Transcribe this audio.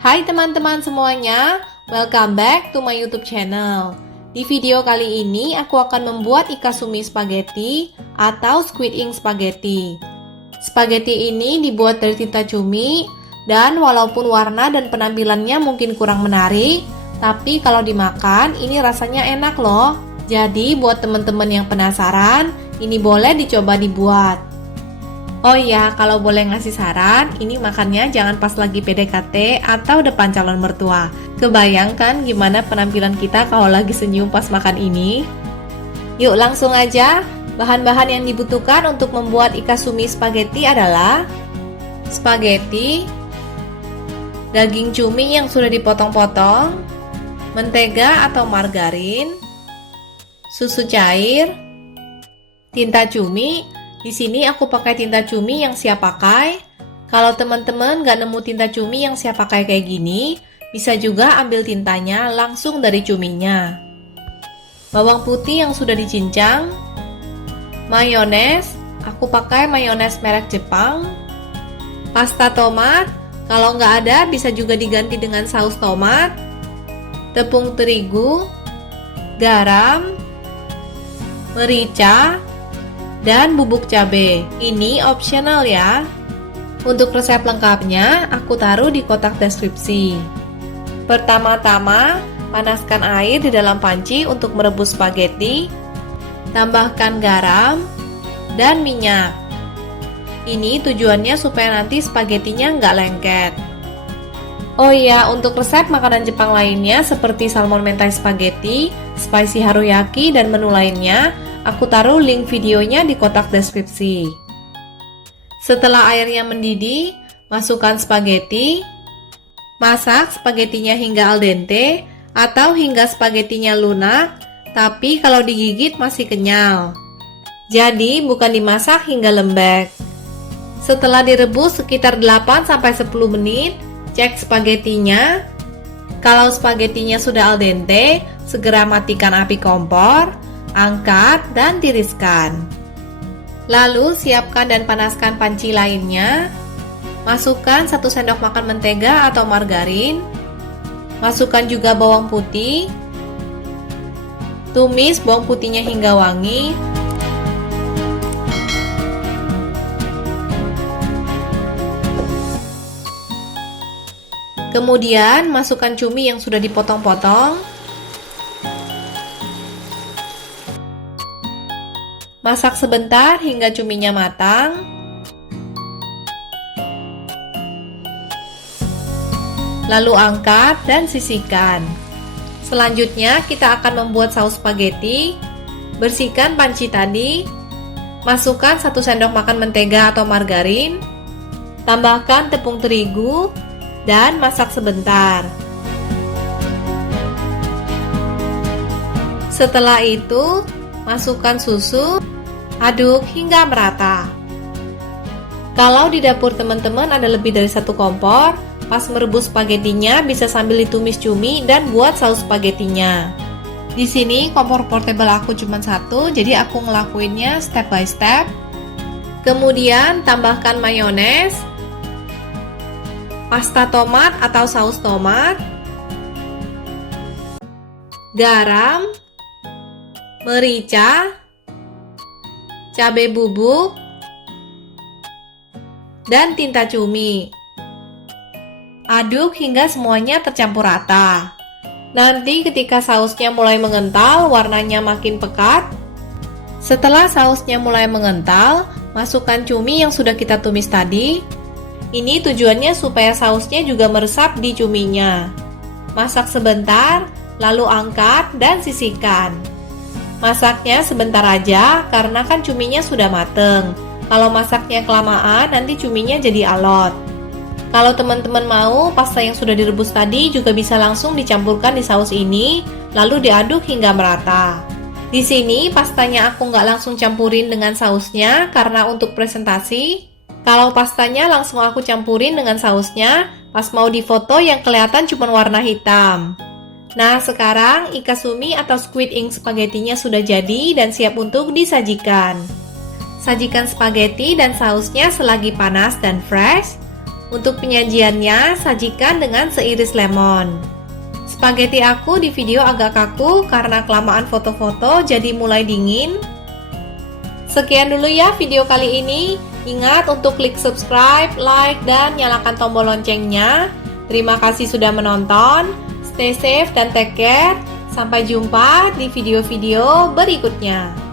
Hai teman-teman semuanya, welcome back to my YouTube channel. Di video kali ini aku akan membuat ikasumi spaghetti atau squid ink spaghetti. Spaghetti ini dibuat dari tinta cumi dan walaupun warna dan penampilannya mungkin kurang menarik, tapi kalau dimakan ini rasanya enak loh. Jadi buat teman-teman yang penasaran, ini boleh dicoba dibuat. Oh iya, kalau boleh ngasih saran, ini makannya jangan pas lagi PDKT atau depan calon mertua. Kebayangkan gimana penampilan kita kalau lagi senyum pas makan ini? Yuk langsung aja. Bahan-bahan yang dibutuhkan untuk membuat ikasumi spaghetti adalah spaghetti, daging cumi yang sudah dipotong-potong, mentega atau margarin, susu cair, tinta cumi. Di sini aku pakai tinta cumi yang siap pakai. Kalau teman-teman gak nemu tinta cumi yang siap pakai kayak gini, bisa juga ambil tintanya langsung dari cuminya. Bawang putih yang sudah dicincang, mayones, aku pakai mayones merek Jepang, pasta tomat, kalau nggak ada bisa juga diganti dengan saus tomat, tepung terigu, garam, merica, dan bubuk cabai. Ini optional ya. Untuk resep lengkapnya aku taruh di kotak deskripsi. Pertama-tama, panaskan air di dalam panci untuk merebus spaghetti. Tambahkan garam dan minyak. Ini tujuannya supaya nanti spagettinya nggak lengket. Oh iya, untuk resep makanan Jepang lainnya seperti salmon mentai spaghetti, spicy haruyaki, dan menu lainnya, aku taruh link videonya di kotak deskripsi. Setelah airnya mendidih, masukkan spaghetti. Masak spagettinya hingga al dente atau hingga spagettinya lunak, tapi kalau digigit masih kenyal. Jadi bukan dimasak hingga lembek. Setelah direbus sekitar 8-10 menit, cek spagettinya. Kalau spagettinya sudah al dente, segera matikan api kompor. Angkat dan tiriskan. Lalu siapkan dan panaskan panci lainnya. Masukkan 1 sendok makan mentega atau margarin. Masukkan juga bawang putih. Tumis bawang putihnya hingga wangi. Kemudian masukkan cumi yang sudah dipotong-potong. Masak sebentar hingga cuminya matang. Lalu angkat dan sisihkan. Selanjutnya kita akan membuat saus spaghetti. Bersihkan panci tadi. Masukkan 1 sendok makan mentega atau margarin. Tambahkan tepung terigu dan masak sebentar. Setelah itu, masukkan susu. Aduk hingga merata. Kalau di dapur teman-teman ada lebih dari 1 kompor, pas merebus spagettinya bisa sambil ditumis cumi dan buat saus spagettinya. Di sini kompor portable aku cuma 1, jadi aku ngelakuinnya step by step. Kemudian tambahkan mayones, pasta tomat atau saus tomat, garam, merica, cabai bubuk, dan tinta cumi. Aduk hingga semuanya tercampur rata. Nanti ketika sausnya mulai mengental, warnanya makin pekat. Setelah sausnya mulai mengental, masukkan cumi yang sudah kita tumis tadi. Ini tujuannya supaya sausnya juga meresap di cuminya. Masak sebentar, lalu angkat dan sisihkan. Masaknya sebentar aja karena kan cuminya sudah mateng. Kalau masaknya kelamaan nanti cuminya jadi alot. Kalau teman-teman mau, pasta yang sudah direbus tadi juga bisa langsung dicampurkan di saus ini, lalu diaduk hingga merata. Di sini pastanya aku nggak langsung campurin dengan sausnya karena untuk presentasi. Kalau pastanya langsung aku campurin dengan sausnya, pas mau difoto yang kelihatan cuma warna hitam. Nah, sekarang ikasumi atau squid ink spaghettinya sudah jadi dan siap untuk disajikan. Sajikan spaghetti dan sausnya selagi panas dan fresh. Untuk penyajiannya, sajikan dengan seiris lemon. Spaghetti aku di video agak kaku karena kelamaan foto-foto jadi mulai dingin. Sekian dulu ya video kali ini. Ingat untuk klik subscribe, like, dan nyalakan tombol loncengnya. Terima kasih sudah menonton. Stay safe dan take care. Sampai jumpa di video-video berikutnya.